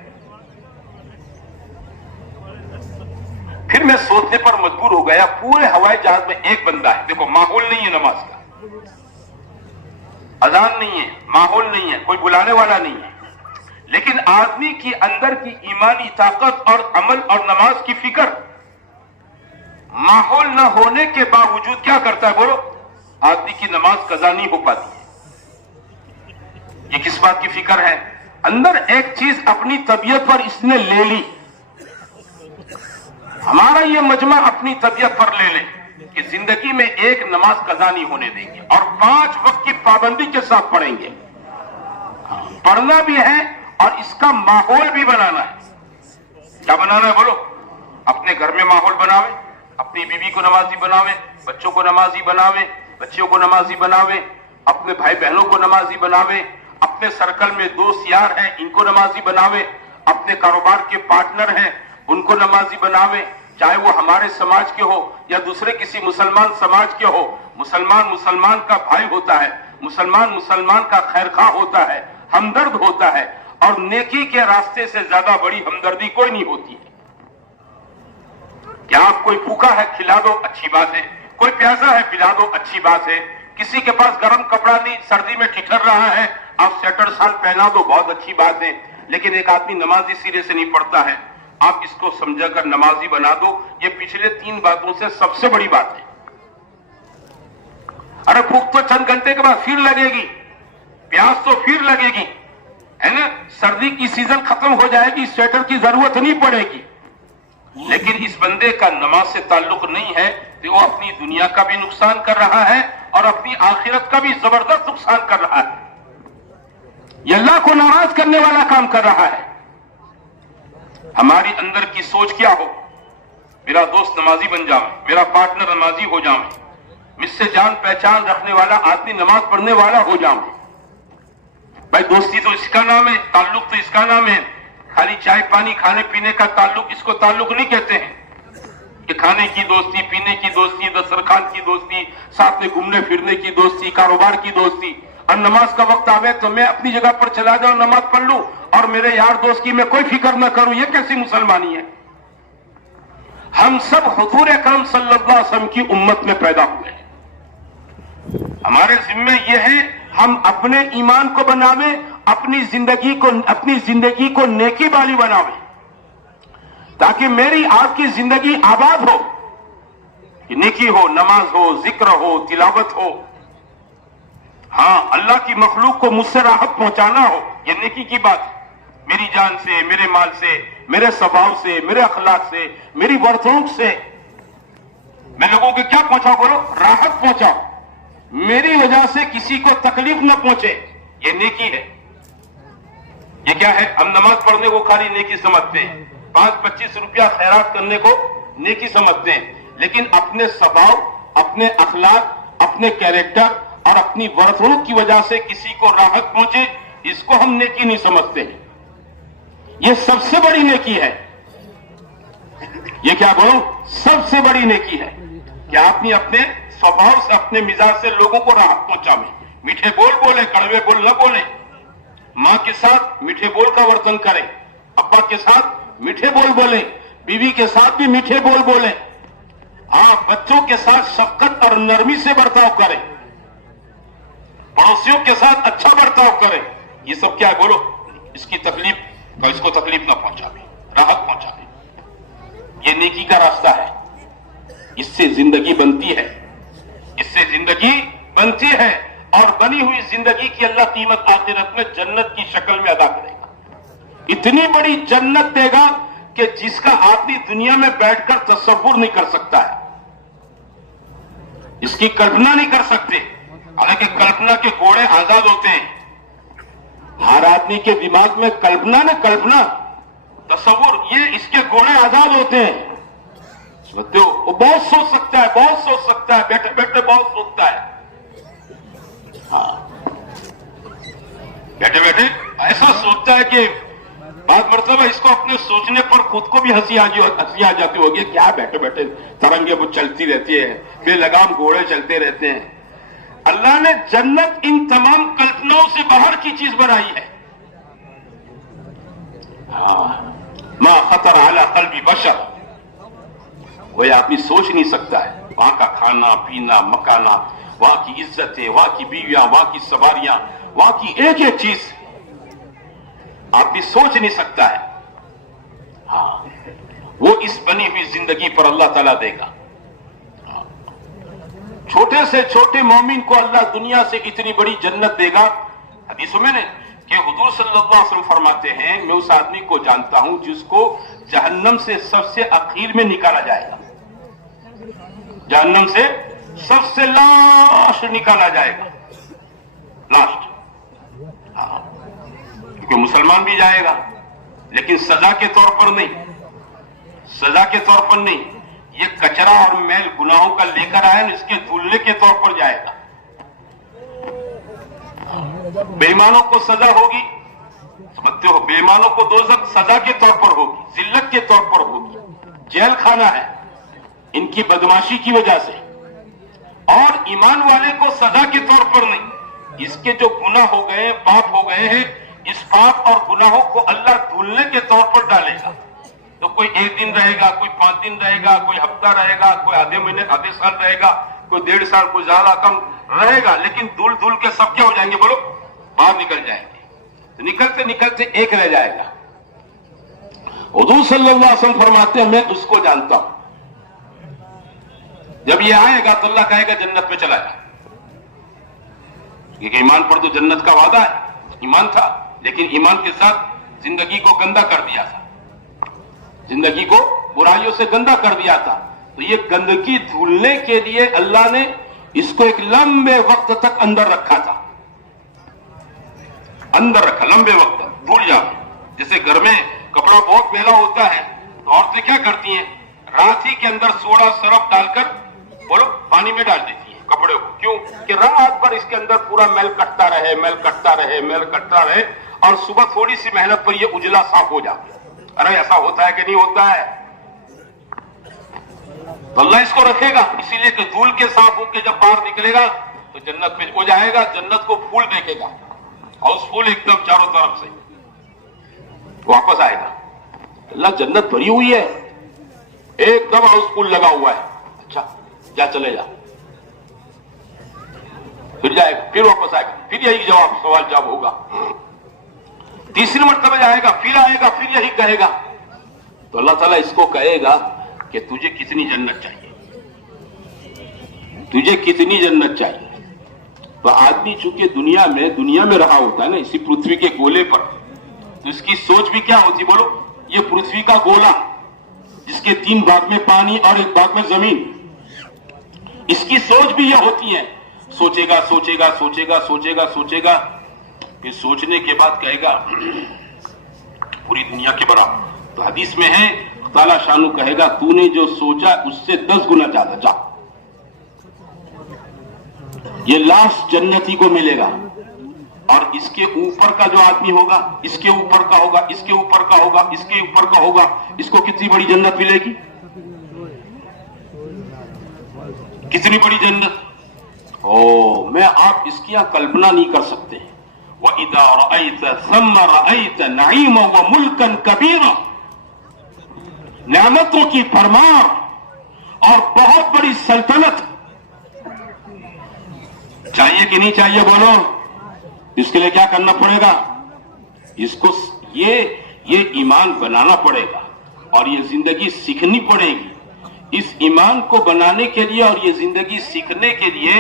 پھر میں سوچنے پر مجبور ہو گیا, پورے ہوائی جہاز میں ایک بندہ ہے. دیکھو ماحول نہیں ہے نماز کا, اذان نہیں ہے, ماحول نہیں ہے, کوئی بلانے والا نہیں ہے, لیکن آدمی کی اندر کی ایمانی طاقت اور عمل اور نماز کی فکر ماحول نہ ہونے کے باوجود کیا کرتا ہے بولو, آدمی کی نماز قضا نہیں ہو پاتی ہے. یہ کس بات کی فکر ہے؟ اندر ایک چیز اپنی طبیعت پر اس نے لے لی. ہمارا یہ مجمع اپنی طبیعت پر لے لے کہ زندگی میں ایک نماز قضا نہیں ہونے دیں گے اور 5 وقت کی پابندی کے ساتھ پڑھیں گے. پڑھنا بھی ہے اور اس کا ماحول بھی بنانا ہے. کیا بنانا ہے بولو؟ اپنے گھر میں ماحول بناوے, اپنی بیوی کو نمازی بناوے, بچوں کو نمازی بناوے, بچیوں کو نمازی بناوے, اپنے بھائی بہنوں کو نمازی بناوے, اپنے سرکل میں دوست یار ہیں ان کو نمازی بناوے, اپنے کاروبار کے پارٹنر ہیں ان کو نمازی بناوے, چاہے وہ ہمارے سماج کے ہو یا دوسرے کسی مسلمان سماج کے ہو. مسلمان مسلمان کا بھائی ہوتا ہے, مسلمان مسلمان کا خیر خواہ ہوتا ہے, ہمدرد ہوتا ہے, اور نیکی کے راستے سے زیادہ بڑی ہمدردی کوئی نہیں ہوتی ہے. کیا آپ کوئی بھوکا ہے کھلا دو, اچھی بات ہے. کوئی پیاسا ہے پلا دو, اچھی بات ہے. کسی کے پاس گرم کپڑا نہیں, سردی میں ٹھٹر رہا ہے, آپ سویٹر شال پہنا دو, بہت اچھی بات ہے. لیکن ایک آدمی نمازی سرے سے نہیں پڑھتا ہے, آپ اس کو سمجھا کر نمازی بنا دو. یہ پچھلے 3 باتوں سے سب سے بڑی بات ہے. ارے بھوک تو چند گھنٹے کے بعد پھر لگے گی, پیاس تو پھر لگے گی, ہے نا. سردی کی سیزن ختم ہو جائے گی, سویٹر کی ضرورت نہیں پڑے گی. لیکن اس بندے کا نماز سے تعلق نہیں ہے کہ وہ اپنی دنیا کا بھی نقصان کر رہا ہے اور اپنی آخرت کا بھی زبردست نقصان کر رہا ہے. یہ اللہ کو ناراض کرنے والا کام کر رہا ہے. ہماری اندر کی سوچ کیا ہو, میرا دوست نمازی بن جاؤں, میرا پارٹنر نمازی ہو جاؤں, مجھ سے جان پہچان رکھنے والا آدمی نماز پڑھنے والا ہو جاؤں. بھائی دوستی تو اس کا نام ہے, تعلق تو اس کا نام ہے. خالی چائے پانی کھانے پینے کا تعلق اس کو تعلق نہیں کہتے ہیں. کہ کھانے کی دوستی, پینے کی دوستی, دسترخوان کی دوستی, ساتھ میں گھومنے پھرنے کی دوستی, کاروبار کی دوستی. اور نماز کا وقت آوے تو میں اپنی جگہ پر چلا جاؤں, نماز پڑھ لوں اور میرے یار دوست کی میں کوئی فکر نہ کروں. یہ کیسی مسلمانی ہے؟ ہم سب حضور اکرم صلی اللہ علیہ وسلم کی امت میں پیدا ہوئے ہیں. ہمارے ذمہ یہ ہے ہم اپنے ایمان کو بناویں, اپنی زندگی کو نیکی والی بناویں, تاکہ میری آپ کی زندگی آباد ہو. نیکی ہو, نماز ہو, ذکر ہو, تلاوت ہو. ہاں, اللہ کی مخلوق کو مجھ سے راحت پہنچانا ہو, یہ نیکی کی بات ہے. میری جان سے, میرے مال سے, میرے سباؤ سے, میرے اخلاق سے, میری ورتونک سے میں لوگوں کو کیا پہنچاؤ بولو؟ راحت پہنچاؤ. میری وجہ سے کسی کو تکلیف نہ پہنچے, یہ نیکی ہے. یہ کیا ہے؟ ہم نماز پڑھنے کو خالی نیکی سمجھتے ہیں, 5-25 روپیہ خیرات کرنے کو نیکی سمجھتے ہیں, لیکن اپنے سباؤ, اپنے اخلاق, اپنے کیریکٹر اور اپنی ورتونک کی وجہ سے کسی کو راحت پہنچے, اس کو ہم نیکی نہیں سمجھتے ہیں. یہ سب سے بڑی نیکی ہے. یہ کیا بولو؟ سب سے بڑی نیکی ہے کہ آدمی اپنے سوبھاؤ سے, اپنے مزاج سے لوگوں کو راحت پہنچاوے. میٹھے بول بولے, کڑوے بول نہ بولے. ماں کے ساتھ میٹھے بول کا ورتن کرے, ابا کے ساتھ میٹھے بول بولے, بیوی کے ساتھ بھی میٹھے بول بولے. ہاں, بچوں کے ساتھ شفقت اور نرمی سے برتاؤ کرے, پڑوسیوں کے ساتھ اچھا برتاؤ کرے. یہ سب کیا ہے بولو؟ اس کی تکلیف کا اس کو تکلیف نہ پہنچاوے, راحت پہنچاوے. یہ نیکی کا راستہ ہے. اس سے زندگی بنتی ہے, اس سے زندگی بنتی ہے, اور بنی ہوئی زندگی کی اللہ قیمت آخرت میں جنت کی شکل میں ادا کرے گا. اتنی بڑی جنت دے گا کہ جس کا آدمی دنیا میں بیٹھ کر تصور نہیں کر سکتا ہے, اس کی کلپنا نہیں کر سکتے. حالانکہ کلپنا کے گھوڑے آزاد ہوتے ہیں. ہر آدمی کے دماغ میں کلپنا نہ, کلپنا تصور, یہ اس کے گھوڑے آزاد ہوتے ہیں. سمجھتے ہو؟ وہ بہت سوچ سکتا ہے, بہت سوچ سکتا ہے, بیٹھے بیٹھے بہت سوچتا ہے. ہاں, بیٹھے بیٹھے ایسا سوچتا ہے کہ بعض مرتبہ اس کو اپنے سوچنے پر خود کو بھی ہنسی آ جاتی ہوگی. کیا بیٹھے بیٹھے ترنگیں وہ چلتی رہتی ہے, بے لگام گھوڑے چلتے رہتے ہیں. اللہ نے جنت ان تمام کلپناؤں سے باہر کی چیز بنائی ہے. ما خطر علی قلب بشر, کوئی آدمی سوچ نہیں سکتا ہے وہاں کا کھانا پینا مکانا, وہاں کی عزتیں, وہاں کی بیویاں, وہاں کی سواریاں, وہاں کی ایک ایک چیز آدمی سوچ نہیں سکتا ہے. ہاں وہ اس بنی ہوئی زندگی پر اللہ تعالیٰ دے گا. چھوٹے سے چھوٹے مومن کو اللہ دنیا سے اتنی بڑی جنت دے گا. حدیثوں میں نے کہ حضور صلی اللہ علیہ وسلم فرماتے ہیں میں اس آدمی کو جانتا ہوں جس کو جہنم سے سب سے اخیر میں نکالا جائے گا, جہنم سے سب سے لاسٹ نکالا جائے گا, لاسٹ. ہاں کیونکہ مسلمان بھی جائے گا لیکن سزا کے طور پر نہیں, سزا کے طور پر نہیں, یہ کچرا اور میل گناہوں کا لے کر آئے اس کے دھلنے کے طور پر جائے گا. بے ایمانوں کو سزا ہوگی, سمجھتے ہو, بے ایمانوں کو دوزخ سزا کے طور پر ہوگی, ذلت کے طور پر ہوگی, جیل کھانا ہے ان کی بدماشی کی وجہ سے. اور ایمان والے کو سزا کے طور پر نہیں, اس کے جو گناہ ہو گئے, پاپ ہو گئے ہیں, اس پاپ اور گناہوں کو اللہ دھلنے کے طور پر ڈالے گا. تو کوئی 1 دن رہے گا, کوئی 5 دن رہے گا, کوئی ہفتہ رہے گا, کوئی آدھے مہینے, آدھے سال رہے گا, کوئی 1.5 سال, کوئی زیادہ کم رہے گا, لیکن دھل کے سب کیا ہو جائیں گے بولو, باہر نکل جائیں گے. تو نکلتے نکلتے ایک رہ جائے گا. حضور صلی اللہ علیہ وسلم فرماتے ہیں میں اس کو جانتا ہوں, جب یہ آئے گا تو اللہ کہے گا جنت میں چلا جا. کیونکہ ایمان پر تو جنت کا وعدہ ہے, ایمان تھا لیکن ایمان کے ساتھ زندگی کو گندا کر دیا تھا, زندگی کو برائیوں سے گندا کر دیا تھا. تو یہ گندگی دھلنے کے لیے اللہ نے اس کو ایک لمبے وقت تک اندر رکھا تھا, اندر رکھا لمبے وقت تک دھل جا. جیسے گھر میں کپڑا بہت میلا ہوتا ہے تو عورتیں کیا کرتی ہیں, رات ہی کے اندر سوڈا سرف ڈال کر بولو پانی میں ڈال دیتی ہیں کپڑے کو. کیوں کہ رات بھر اس کے اندر پورا میل کٹتا رہے, میل کٹتا رہے, میل کٹتا رہے, اور صبح تھوڑی سی محنت پر یہ اجلا صاف ہو جاتا ہے. ارے ایسا ہوتا ہے کہ نہیں ہوتا ہے؟ تو اللہ اس کو رکھے گا اسی لیے کہ دھول کے صاف ہو کے جب باہر نکلے گا تو جنت میں ہو جائے گا, جنت کو پھول دیکھے گا, ہاؤس فل ایک دم چاروں طرف سے, واپس آئے گا. اللہ جنت بھری ہوئی ہے, ایک دم ہاؤس فل لگا ہوا ہے. اچھا جا چلے جا, پھر جائے گا, پھر واپس آئے گا, پھر یہی جواب سوال جواب ہوگا. تیسری مرتبہ جائے گا, پھر آئے گا, پھر یہی کہے گا. تو اللہ تعالیٰ اس کو کہے گا کہ تجھے کتنی جنت چاہیے, تجھے کتنی جنت چاہیے. تو آدمی چونکہ دنیا میں رہا ہوتا ہے نا اسی پرتھوی کے گولے پر, تو اس کی سوچ بھی کیا ہوتی بولو, یہ پرتھوی کا گولا جس کے 3 بھاگ میں پانی اور 1 بھاگ میں زمین, اس کی سوچ بھی یہ ہوتی ہے. سوچے گا سوچے گا سوچے گا سوچے گا سوچے گا, پھر سوچنے کے بعد کہے گا پوری دنیا کے برابر. تو حدیث میں ہے تعالیٰ شانو کہے گا تو نے جو سوچا اس سے 10 گنا زیادہ جا, یہ لاسٹ جنتی کو ملے گا. اور اس کے اوپر کا جو آدمی ہوگا, اس کے اوپر کا ہوگا, اس کے اوپر کا ہوگا, اس کے اوپر کا ہوگا, اس کو کتنی بڑی جنت ملے گی, کتنی بڑی جنت. میں آپ اس کی کلپنا نہیں کر سکتے. وَإِذَا رَأَيْتَ ثَمَّ رَأَيْتَ نَعِيمًا وَمُلْكًا كَبِيرًا, نعمتوں کی بھرمار اور بہت بڑی سلطنت. چاہیے کہ نہیں چاہیے بولو؟ اس کے لیے کیا کرنا پڑے گا, اس کو یہ ایمان بنانا پڑے گا اور یہ زندگی سیکھنی پڑے گی. اس ایمان کو بنانے کے لیے اور یہ زندگی سیکھنے کے لیے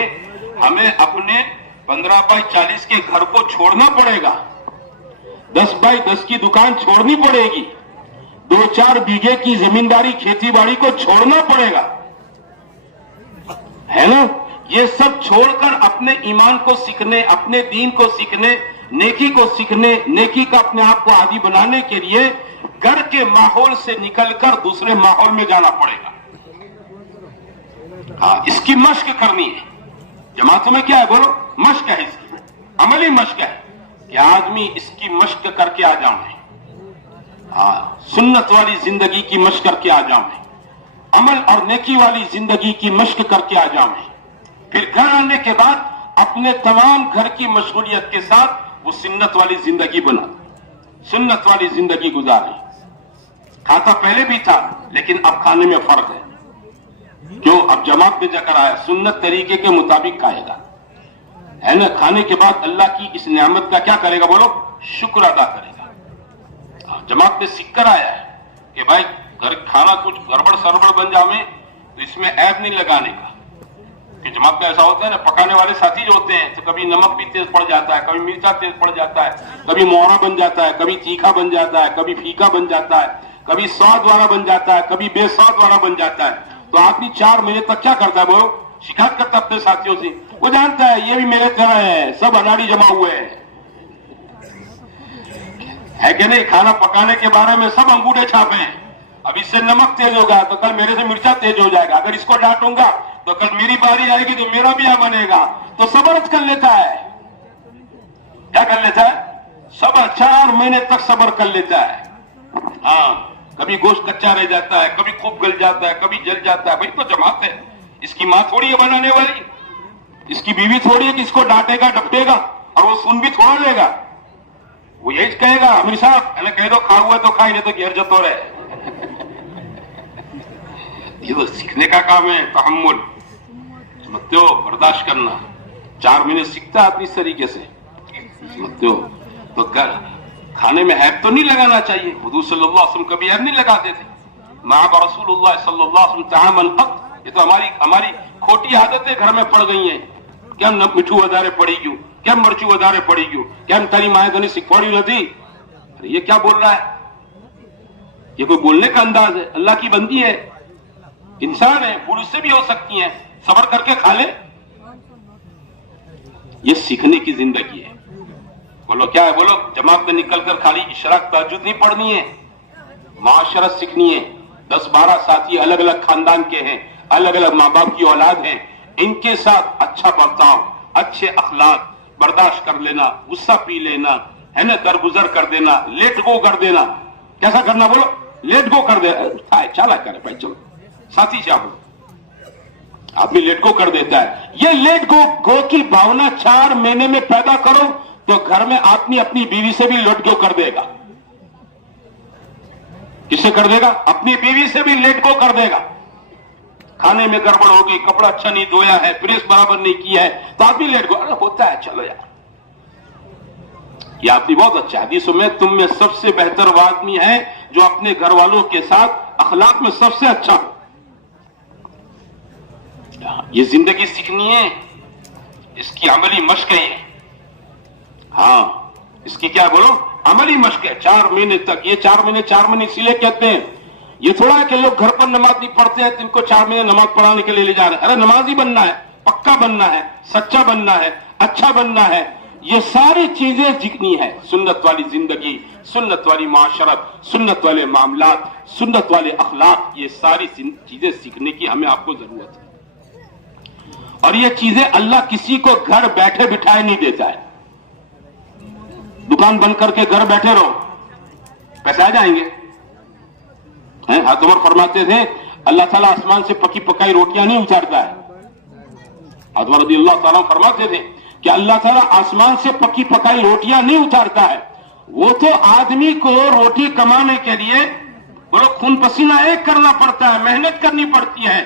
ہمیں اپنے 15x40 کے گھر کو چھوڑنا پڑے گا, 10x10 کی دکان چھوڑنی پڑے گی, 2-4 بیگھے کی زمینداری کھیتی باڑی کو چھوڑنا پڑے گا, ہے نا. یہ سب چھوڑ کر اپنے ایمان کو سیکھنے, اپنے دین کو سیکھنے, نیکی کو سیکھنے, نیکی کا اپنے آپ کو عادی بنانے کے لیے گھر کے ماحول سے نکل کر دوسرے ماحول میں جانا پڑے گا. اس کی مشق کرنی ہے. جماعتوں میں کیا ہے بولو, مشق ہے, اس کی عملی مشق ہے. کہ آدمی اس کی مشق کر کے آ جائیں. ہاں، سنت والی زندگی کی مشق کر کے آ جائیں, عمل اور نیکی والی زندگی کی مشق کر کے آ جائیں. پھر گھر آنے کے بعد اپنے تمام گھر کی مشغولیت کے ساتھ وہ سنت والی زندگی بنا, سنت والی زندگی گزارے. کھاتا پہلے بھی تھا لیکن اب کھانے میں فرق ہے. کیوں؟ اب جماعت میں جا کر آیا, سنت طریقے کے مطابق کھائے گا, ہے نا. کھانے کے بعد اللہ کی اس نعمت کا کیا کرے گا؟ بولو, شکر ادا کرے گا. جماعت میں سیکھ کر آیا ہے کہ بھائی گھر کھانا کچھ گڑبڑ سڑبڑ بن جائے تو اس میں عیب نہیں لگانے کا. کہ جماعت میں ایسا ہوتا ہے نا, پکانے والے ساتھی جو ہوتے ہیں تو کبھی نمک بھی تیز پڑ جاتا ہے, کبھی مرچا تیز پڑ جاتا ہے, کبھی موہرا بن جاتا ہے, کبھی تیکھا بن جاتا ہے, کبھی پھیکا بن جاتا ہے, کبھی سواد والا بن جاتا ہے, کبھی بے سواد والا بن جاتا ہے. تو آدمی 4 مہینے تک کیا کرتا ہے؟ وہ شکایت کرتا ہے اپنے ساتھیوں سے. وہ جانتا ہے یہ بھی میرے طرح ہے, سب اناڑی جمع ہوئے ہیں, ہے کہ نہیں. کھانا پکانے کے بارے میں سب انگوٹھے چھاپے ہیں. اب اس سے نمک تیز ہوگا تو کل میرے سے مرچا تیز ہو جائے گا. اگر اس کو ڈانٹوں گا تو کل میری باری آئے گی تو میرا بھی بنے گا. تو صبر کر لیتا ہے. کیا کر لیتا ہے؟ صبر. 4 مہینے تک صبر کر لیتا ہے. ہاں, کبھی گوشت کچا رہ جاتا ہے, کبھی خوب گل جاتا ہے, کبھی جل جاتا ہے. بھائی تو جماعت ہے, اس کی ماں تھوڑی ہے بنانے والی, اس کی بیوی تھوڑی ہے کہ اس کو ڈانٹے گا ڈپٹے گا اور وہ سن بھی تھوڑا لے گا. وہ یہی کہے گا امیر صاحب کہہ دو کھا ہوا تو کھائی, نہیں تو گھر جتو رہے. یہ تو سیکھنے کا کام ہے, تحمل, سمجھتے ہو, برداشت کرنا. 4 مہینے سیکھتا ہے آدمی اس طریقے سے, سمجھتے ہو. تو کھانے میں عیب تو نہیں لگانا چاہیے. حضور صلی اللہ علیہ وسلم کبھی عیب نہیں لگاتے تھے. مع رسول اللہ صلی اللہ علیہ وسلم طعام الحق. یہ تو ہماری کھوٹی عادتیں گھر میں پڑ گئی ہیں. کیا مٹھو ودارے پڑی گیوں, کیا مرچو ودارے پڑی گیوں, کیا تاری مائیں تنی سکھواڑی نہ تھی. ارے یہ کیا بول رہا ہے؟ یہ کوئی بولنے کا انداز ہے؟ اللہ کی بندی ہے, انسان ہے, بھول سے بھی ہو سکتی ہیں, صبر کر کے کھا لے. یہ سیکھنے کی زندگی ہے. بولو کیا ہے؟ بولو جماعت میں نکل کر خالی اشراق تہجد نہیں پڑھنی ہے, معاشرت سیکھنی ہے. 10-12 ساتھی الگ الگ خاندان کے ہیں, الگ الگ ماں باپ کی اولاد ہیں, ان کے ساتھ اچھا برتاؤ, اچھے اخلاق, برداشت کر لینا, غصہ پی لینا, ہے نا, درگزر کر دینا, لیٹ گو کر دینا. کیسا کرنا؟ بولو لیٹ گو کر دینا. چلا کرے بھائی, چلو ساتھی چاہو. آدمی لیٹ گو کر دیتا ہے. یہ لیٹ گو کی بھاونا 4 مہینے میں پیدا کرو تو گھر میں آدمی اپنی بیوی سے بھی لیٹ گو کر دے گا. کس سے کر دے گا؟ اپنی بیوی سے بھی لیٹ گو کر دے گا. کھانے میں گڑبڑ ہوگی, کپڑا اچھا نہیں دھویا ہے, پریس برابر نہیں کیا ہے, تو آدمی لیٹ گو. ارے ہوتا ہے, چلو یار, یہ آدمی بہت اچھا. حدیثوں میں تم میں سب سے بہتر وہ آدمی ہے جو اپنے گھر والوں کے ساتھ اخلاق میں سب سے اچھا ہو. یہ زندگی سیکھنی ہے, اس کی عملی مشق ہے. ہاں, اس کی کیا بولو, عملی مشق ہے. 4 مہینے تک. یہ 4 مہینے اسی لیے کہتے ہیں. یہ تھوڑا ہے کہ لوگ گھر پر نماز نہیں پڑھتے ہیں تو ان کو 4 مہینے نماز پڑھانے کے لیے لے جا رہے ہیں. ارے نمازی بننا ہے, پکا بننا ہے, سچا بننا ہے, اچھا بننا ہے. یہ ساری چیزیں سیکھنی ہے. سنت والی زندگی, سنت والی معاشرت, سنت والے معاملات, سنت والے اخلاق, یہ ساری چیزیں سیکھنے کی ہمیں آپ کو ضرورت ہے. اور یہ چیزیں اللہ کسی کو گھر بیٹھے بٹھائے نہیں دیتا ہے. دکان بند کر کے گھر بیٹھے رہو, پیسے آ جائیں گے. حضرت عمر فرماتے تھے اللہ تعالیٰ آسمان سے پکی پکائی روٹیاں نہیں اتارتا ہے. حضرت عمر رضی اللہ تعالیٰ فرماتے تھے کہ اللہ تعالیٰ آسمان سے پکی پکائی روٹیاں نہیں اتارتا ہے. وہ تو آدمی کو روٹی کمانے کے لیے بولو خون پسینہ ایک کرنا پڑتا ہے, محنت کرنی پڑتی ہے.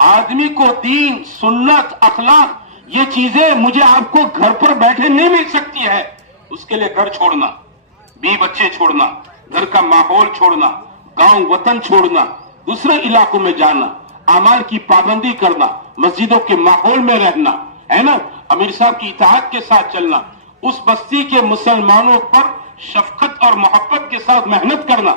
آدمی کو دین, سنت, اخلاق, یہ چیزیں مجھے آپ کو گھر پر بیٹھے نہیں مل سکتی ہے. اس کے لیے گھر چھوڑنا, بیوی بچے چھوڑنا, گھر کا ماحول چھوڑنا, گاؤں وطن چھوڑنا, دوسرے علاقوں میں جانا, اعمال کی پابندی کرنا, مسجدوں کے ماحول میں رہنا, ہے نا, امیر صاحب کی اطاعت کے ساتھ چلنا, اس بستی کے مسلمانوں پر شفقت اور محبت کے ساتھ محنت کرنا.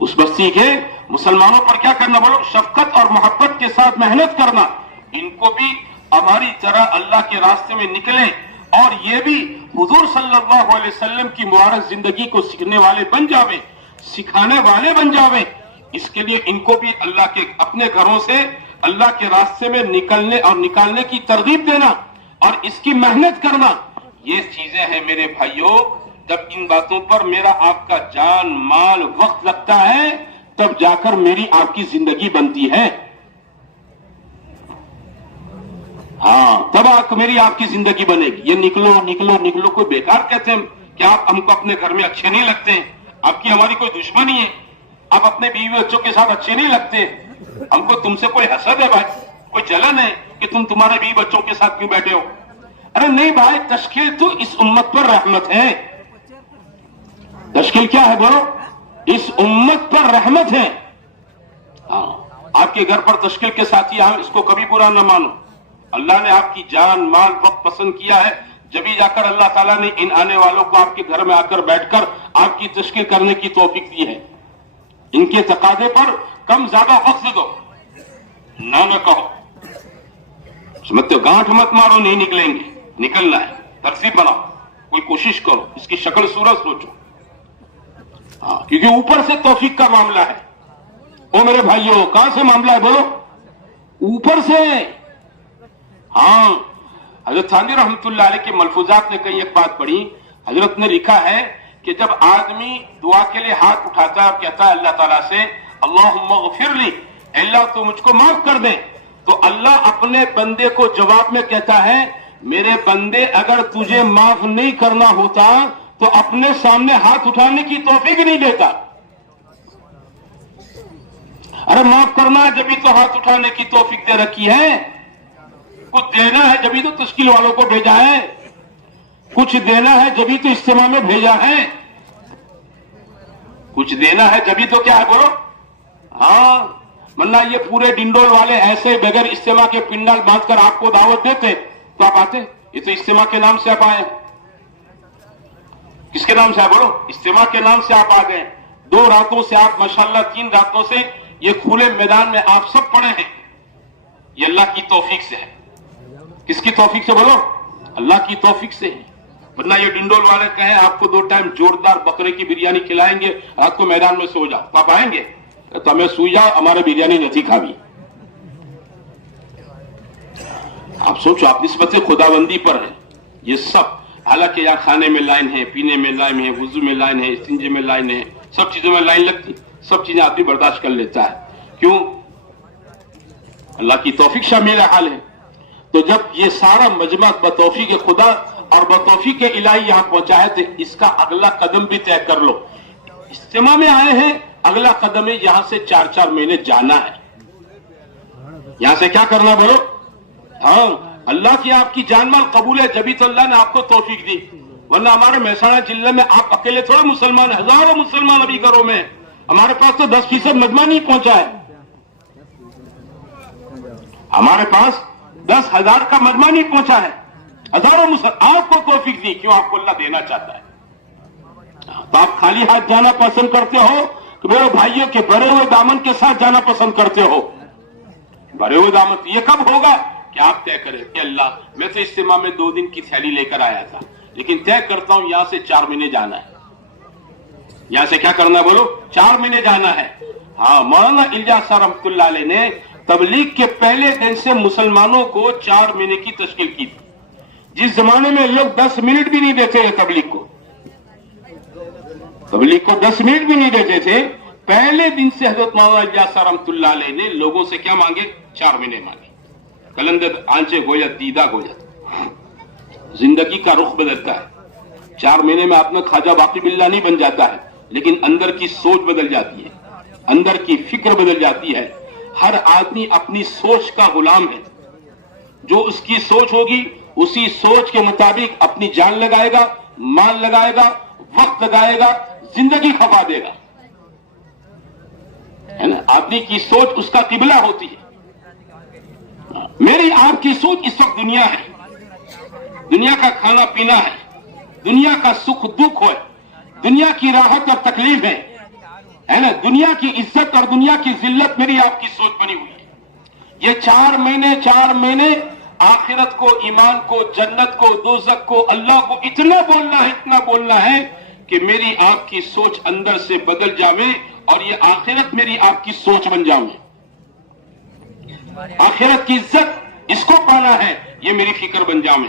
اس بستی کے مسلمانوں پر کیا کرنا؟ بولو شفقت اور محبت کے ساتھ محنت کرنا. ان کو بھی ہماری طرح اللہ کے راستے میں نکلیں اور یہ بھی حضور صلی اللہ علیہ وسلم کی مبارک زندگی کو سیکھنے والے بن جاویں, سکھانے والے بن جاویں. اس کے لیے ان کو بھی اللہ کے اپنے گھروں سے اللہ کے راستے میں نکلنے اور نکالنے کی ترغیب دینا اور اس کی محنت کرنا. یہ چیزیں ہیں میرے بھائیوں، جب ان باتوں پر میرا آپ کا جان مال وقت لگتا ہے تب جا کر میری آپ کی زندگی بنتی ہے. ہاں، تب میری آپ کی زندگی بنے گی. یہ نکلو نکلو نکلو کوئی بیکار کہتے ہیں کہ آپ ہم کو اپنے گھر میں اچھے نہیں لگتے ہیں، آپ کی ہماری کوئی دشمنی ہے، آپ اپنے بیوی بچوں کے ساتھ اچھے نہیں لگتے، ہم کو تم سے کوئی حسد ہے بھائی، کوئی جلن ہے کہ تم تمہارے بیوی بچوں کے ساتھ کیوں بیٹھے ہو؟ ارے نہیں بھائی، تشکیل تو اس امت پر رحمت ہے. تشکیل کیا ہے بولو؟ اس امت پر رحمت ہے. ہاں، آپ کے گھر پر تشکیل کے ساتھی آئے اس کو کبھی برا نہ مانو. اللہ نے آپ کی جان مال وقت پسند کیا ہے، جبھی جا کر اللہ تعالیٰ نے ان آنے والوں کو آپ کے گھر میں آ کر بیٹھ کر آپ کی تشکیل کرنے کی توفیق دی ہے. ان کے تقاضے پر کم زیادہ وقت دو، نہ کہو. سمجھتے ہو؟ گانٹھ مت مارو، نہیں نکلیں گے، نکلنا ہے. ترتیب بناؤ، کوئی کوشش کرو، اس کی شکل صورت سوچو. ہاں، کیونکہ اوپر سے توفیق کا معاملہ ہے. او میرے بھائیوں، کہاں سے معاملہ ہے بولو؟ اوپر سے. ہاں، حضرت تھانوی رحمت اللہ علیہ کے ملفوظات نے کئی ایک بات پڑھی. حضرت نے لکھا ہے کہ جب آدمی دعا کے لیے ہاتھ اٹھاتا ہے اور کہتا ہے اللہ تعالیٰ سے اللہم اغفر لی، اللہ تو مجھ کو معاف کر دے، تو اللہ اپنے بندے کو جواب میں کہتا ہے میرے بندے اگر تجھے معاف نہیں کرنا ہوتا تو اپنے سامنے ہاتھ اٹھانے کی توفیق نہیں دیتا. ارے معاف کرنا ہے جبھی تو ہاتھ اٹھانے کی توفیق دے رکھی ہے. کچھ دینا ہے جبھی تو تشکیل والوں کو بھیجا ہے، کچھ دینا ہے جبھی تو اجتماع میں بھیجا ہے، کچھ دینا ہے جبھی تو کیا ہے بولو؟ ہاں، ورنہ یہ پورے ڈنڈول والے ایسے بغیر اجتماع کے پنڈال باندھ کر آپ کو دعوت دیتے تو آپ آتے؟ یہ تو اجتماع کے نام سے آپ آئے. کس کے نام سے آئے بولو؟ اجتماع کے نام سے آپ آ گئے. 2 راتوں سے آپ ماشاءاللہ 3 راتوں سے یہ کھلے میدان میں آپ سب پڑے ہیں. یہ اللہ کی توفیق سے ہے. کس کی توفیق سے بولو؟ اللہ کی توفیق سے ہے. ورنہ یہ ڈنڈول والے کہیں آپ کو 2 ٹائم جوردار بکرے کی بریانی کھلائیں گے، رات کو میدان میں سو جاؤ، تو آپ آئیں گے؟ تو ہمیں سوئی جاؤ، ہمارے بریانی نہیں کھاوی. آپ سوچو، آپ نسبت خداوندی پر ہیں یہ سب. حالانکہ یہاں کھانے میں لائن ہے، پینے میں لائن ہے، وضو میں لائن ہے، استنجے میں لائن ہے، سب چیزوں میں لائن لگتی، سب چیزیں آدمی برداشت کر لیتا ہے. کیوں؟ اللہ کی توفیق شامل حال ہے. تو جب یہ سارا مجمع بتوفیق خدا اور بتوفیق الہی یہاں پہنچا ہے تو اس کا اگلا قدم بھی طے کر لو. اجتماع میں آئے ہیں، اگلا قدم ہے یہاں سے 4 مہینے جانا ہے. یہاں سے کیا کرنا بولو؟ ہاں، اللہ کی آپ کی جان مال قبول ہے جبھی تو اللہ نے آپ کو توفیق دی. ورنہ ہمارے مہسانہ ضلع میں آپ اکیلے تھوڑے مسلمان، ہزاروں مسلمان ابھی گھروں میں. ہمارے پاس تو 10% مجمع نہیں پہنچا ہے. ہمارے پاس 10,000 کا مجمع نہیں پہنچا ہے. ہزاروں مسلمان آپ کو توفیق دی. کیوں؟ آپ کو اللہ دینا چاہتا ہے. تو آپ خالی ہاتھ جانا پسند کرتے ہو کہ میرے بھائیوں کے بھرے ہوئے دامن کے ساتھ جانا پسند کرتے ہو؟ بھرے ہوئے دامن یہ کب ہوگا کہ آپ طے کریں کہ اللہ میں تو اجتماع میں 2 دن کی تھیلی لے کر آیا تھا، لیکن طے کرتا ہوں یہاں سے 4 مہینے جانا ہے. یہاں سے کیا کرنا ہے بولو؟ 4 مہینے جانا ہے. ہاں، مولانا الیاس صاحب رحمۃ اللہ علیہ نے تبلیغ کے پہلے دن سے مسلمانوں کو 4 مہینے کی تشکیل کی تھی. جس زمانے میں لوگ 10 منٹ بھی نہیں دیتے ہیں تبلیغ کو 10 منٹ بھی نہیں دیتے تھے، پہلے دن سے حضرت مولانا الیاس صاحب رحمۃ اللہ علیہ نے لوگوں سے کیا مانگے؟ 4 مہینے مانگے. کلندر آنچے گویت دیدہ گویت، زندگی کا رخ بدلتا ہے. 4 مہینے میں آپ نے خواجہ باقی باللہ نہیں بن جاتا ہے، لیکن اندر کی سوچ بدل جاتی ہے، اندر کی فکر بدل جاتی ہے. ہر آدمی اپنی سوچ کا غلام ہے. جو اس کی سوچ ہوگی اسی سوچ کے مطابق اپنی جان لگائے گا، مال لگائے گا، وقت لگائے گا، زندگی کھپا دے گا. ہے نا؟ آدمی کی سوچ اس کا قبلہ ہوتی ہے. میری آپ کی سوچ اس وقت دنیا ہے، دنیا کا کھانا پینا ہے، دنیا کا سکھ دکھ ہے، دنیا کی راحت اور تکلیف ہے نا؟ دنیا کی عزت اور دنیا کی ذلت میری آپ کی سوچ بنی ہوئی ہے. یہ 4 مہینے آخرت کو، ایمان کو، جنت کو، دوزخ کو، اللہ کو اتنا بولنا ہے کہ میری آپ کی سوچ اندر سے بدل جاوے اور یہ آخرت میری آپ کی سوچ بن جاوے. آخرت کی عزت اس کو پانا ہے، یہ میری فکر بن جاوے.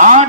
8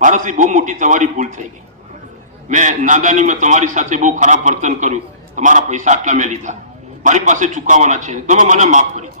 મારા થી બહુ મોટી તમારી ભૂલ થઈ ગઈ, મેં નાદાનીમાં તમારી સાથે બહુ ખરાબ વર્તન કર્યું, તમારા પૈસા આટલા મેં લીધા, મારી પાસે ચૂકવવાના છે, તમે મને માફ કરી દો।